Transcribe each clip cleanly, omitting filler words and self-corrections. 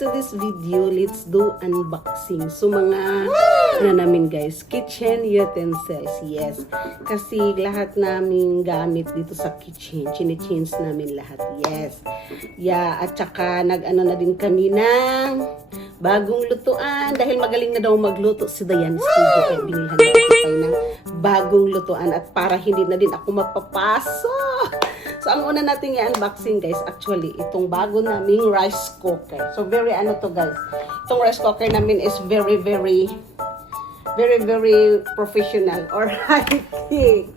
to this video, let's do unboxing. So mga ano namin guys, kitchen utensils. Yes. Kasi lahat namin gamit dito sa kitchen, chine-change namin lahat. Yes. Yeah, at saka nag-ano na din kami ng bagong lutuan dahil magaling na daw magluto si Dayan Studio. Kaya binilhan natin tayo ng bagong lutuan at para hindi na din ako mapapasok. So, ang una natin i-unboxing guys, actually, itong bago naming rice cooker. So, very ano to guys. Itong rice cooker namin is very professional or high-tech.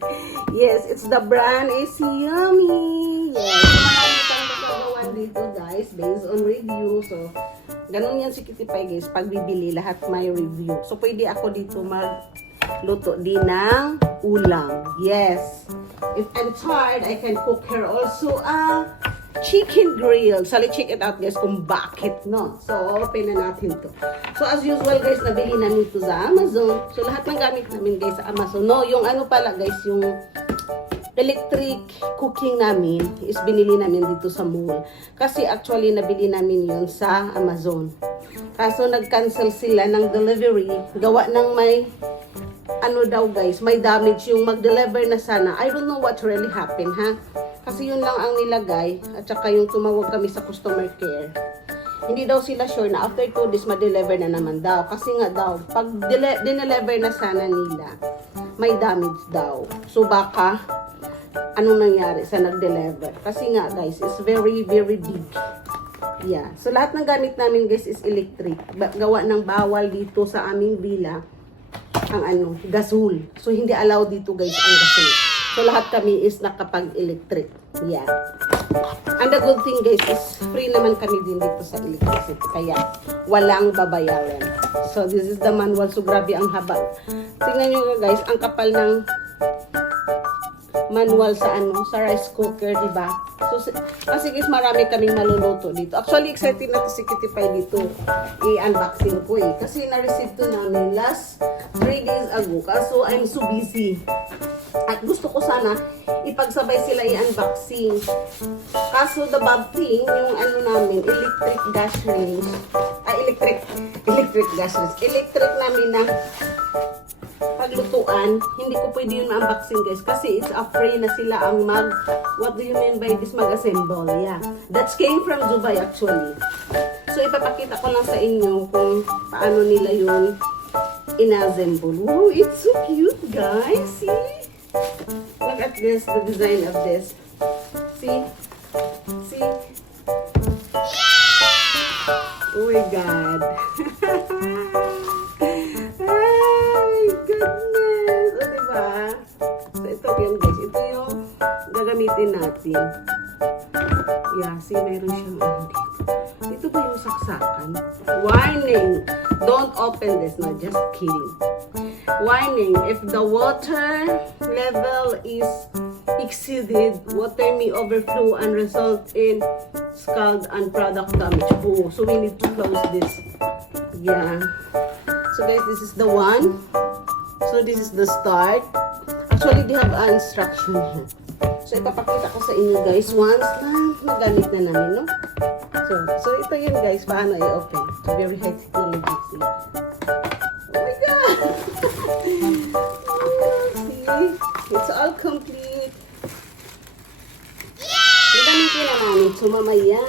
Yes, it's the brand is Yummy. Yes, marami pang magagawan dito guys, based on review. So, ganun yan si Kitty Pie guys, pag bibili, lahat may review. So, pwede ako dito magluto din ng ulam. Yes. If I'm tired, I can cook her also a chicken grill. So, let's check it out guys kung bakit, no? So, open na natin to. So, as usual guys, nabili namin to sa Amazon. So, lahat ng gamit namin guys sa Amazon. No, yung ano pala guys, yung electric cooking namin is binili namin dito sa mall. Kasi actually, nabili namin yun sa Amazon. Kaso, nag-cancel sila ng delivery. Gawa ng may ano daw guys, may damage yung mag-deliver na sana. I don't know what really happened, ha? Kasi yun lang ang nilagay at saka yung tumawag kami sa customer care. Hindi daw sila sure na after 2 days ma-deliver na naman daw. Kasi nga daw, pag dineliver na sana nila, may damage daw. So baka, anong nangyari sa nag-deliver? Kasi nga guys, it's very big. Yeah. So lahat ng gamit namin guys is electric. Gawa ng bawal dito sa aming villa ang ano, gasol. So, hindi allowed dito guys ang gasol. So, lahat kami is nakapag-electric. Yeah. And the good thing guys is free naman kami din dito sa electricity. Kaya, walang babayaran. So, this is the manual. So, grabe ang haba. Tingnan nyo guys, ang kapal ng manual sa ano, sa rice cooker, diba? So, kasi guys, marami kaming maluluto dito. Actually, excited na to si Kitty Pie dito. I-unboxing ko eh. Kasi na-receive to namin last 3 days ago. Kaso, I'm so busy. At gusto ko sana ipagsabay sila i-unboxing. Kaso, the bad thing, yung ano namin, electric gas range. Electric gas range. Electric namin na paglutuan, hindi ko pwede yun ma-unboxing guys kasi it's free na sila ang what do you mean by this mag-assemble? Yeah. That came from Dubai actually. So ipapakita ko lang sa inyo kung paano nila yun in-assemble. Wow, it's so cute guys. See? Look at this, the design of this. See? See? Oh my God. Gagamitin natin. Yeah, see, mayroon siyang ano dito. Dito ba yung saksakan? Warning! Don't open this. No, just kidding. Warning! If the water level is exceeded, water may overflow and result in scald and product damage. Oh, so we need to close this. Yeah. So guys, this is the one. So this is the start. Actually, they have an instruction here. So, ipapakita ko sa inyo guys once na magamit na namin, no? So ito yun guys, paano i-open. So, very high technology. See? Oh my God! See? It's all complete. So, gamitin na namin. So, mamaya.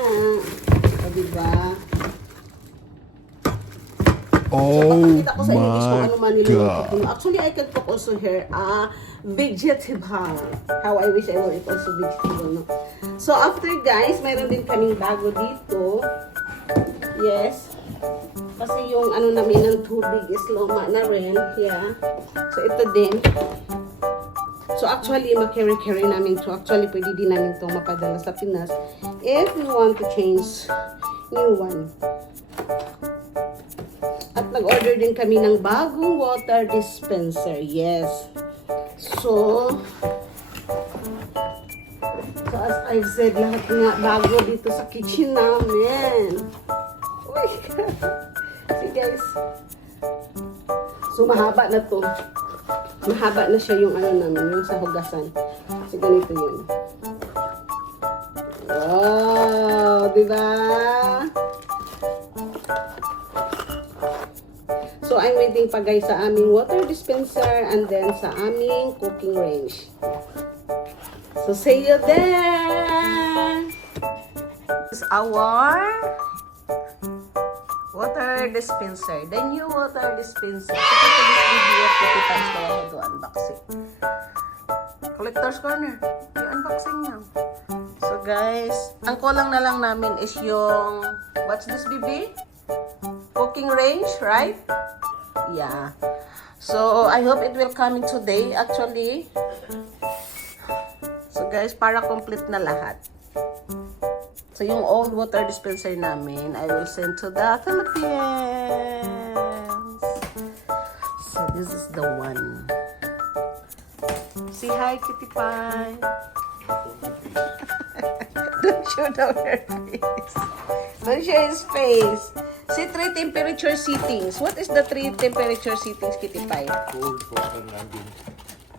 So, diba? Oh so, ko sa inyo guys kung ano man niluluto. Actually, I can cook also here vegetable. How I wish I were it also vegetable, no? So, after guys, mayroon din kaming bago dito. Yes. Kasi yung ano namin ng tubig is luma na rin. Yeah. So, ito din. So, actually, ma-carry namin to. Actually, pwede din namin to mapadala sa Pinas if we want to change new one. At nag-order din kami ng bagong water dispenser. Yes. So as I've said, lahat nga bago dito sa kitchen namin. Oh my God. See guys. So mahaba na to. Mahaba na siya yung ano namin, yung sa hugasan. So ganito yun. Wow, diba? So, I'm waiting pa guys sa aming water dispenser and then sa aming cooking range. So, see you there! This is our water dispenser. The new water dispenser. Ito po this video at 50 times na ako to unboxing. Collector's Corner. Yung unboxing niya. So guys, ang kulang na lang namin is yung, what's this, BB? Cooking range, right? Yeah. So, I hope it will come in today, actually. So guys, para complete na lahat. So, yung old water dispenser namin, I will send to the Philippines. So, this is the one. Say hi, Kitty Pie. Don't show down her face. Don't show his face. See, 3 temperature settings. What is the 3 temperature settings, Kitty Pie? Cold, hot, and ambient.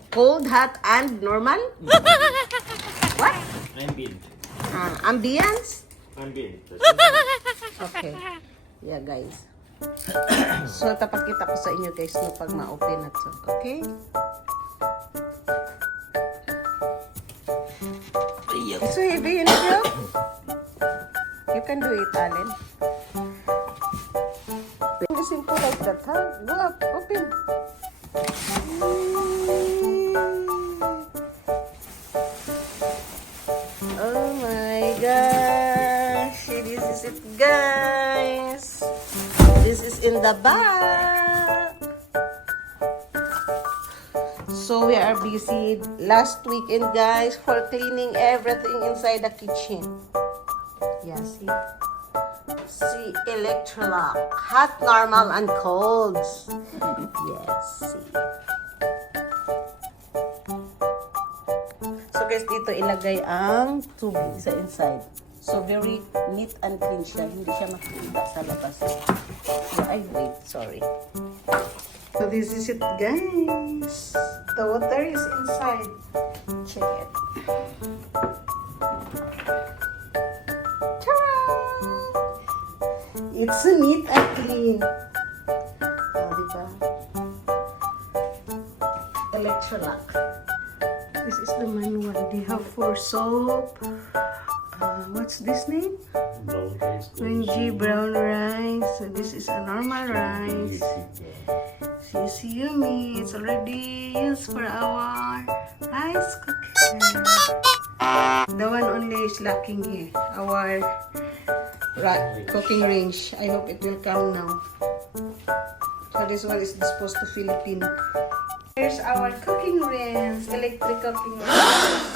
Cold, hot, and normal? What? Ambient. Ambience? Ambient. Okay. Yeah, guys. So, tapakita ko sa inyo, guys, no, pag ma-open na to. Okay? It's so heavy, you know? You can do it, Allen. It's simple like that, huh? Go up, open. Oh my gosh. This is it, guys. This is in the bag. So we are busy last weekend, guys, for cleaning everything inside the kitchen. Yeah, see? See, Electrolux. Hot, normal, and cold. Yes, see. So guys, dito ilagay ang tubig sa inside. So very neat and clean siya. Hindi siya makikita sa labas. So, ay, wait, sorry. So this is it, guys. The water is inside. Check it. Ta-da! It's so neat and clean. Oh, diba? Electrolux. This is the manual. They have 4 soap. What's this name? Brown rice. Crunchy brown rice. So this is a normal rice. See, yummy. It's already used for our rice cooking. The one only is lacking here. Our cooking range. I hope it will come now. So this one is disposed to Philippine. Here's our cooking range. Electric cooking range.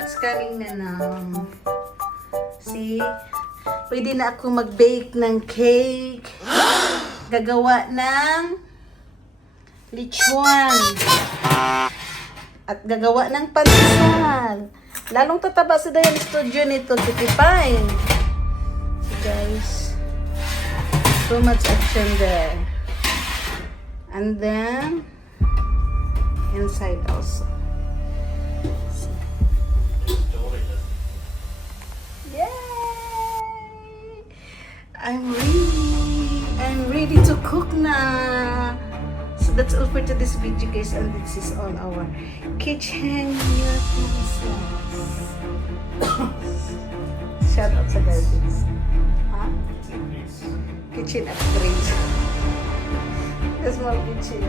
It's coming na now. See? Pwede na ako mag-bake ng cake. Gagawa ng lechon. At gagawa ng pandesal. Lalong tataba sa Dayan Studio nito, Kitty Pie. So guys, so much action there. And then, inside also. Yay! I'm ready to cook na. So that's all for today's video, guys, and this is all our kitchen utensils. Shout out sa garbage. Ha? Kitchen upgrades. A small kitchen.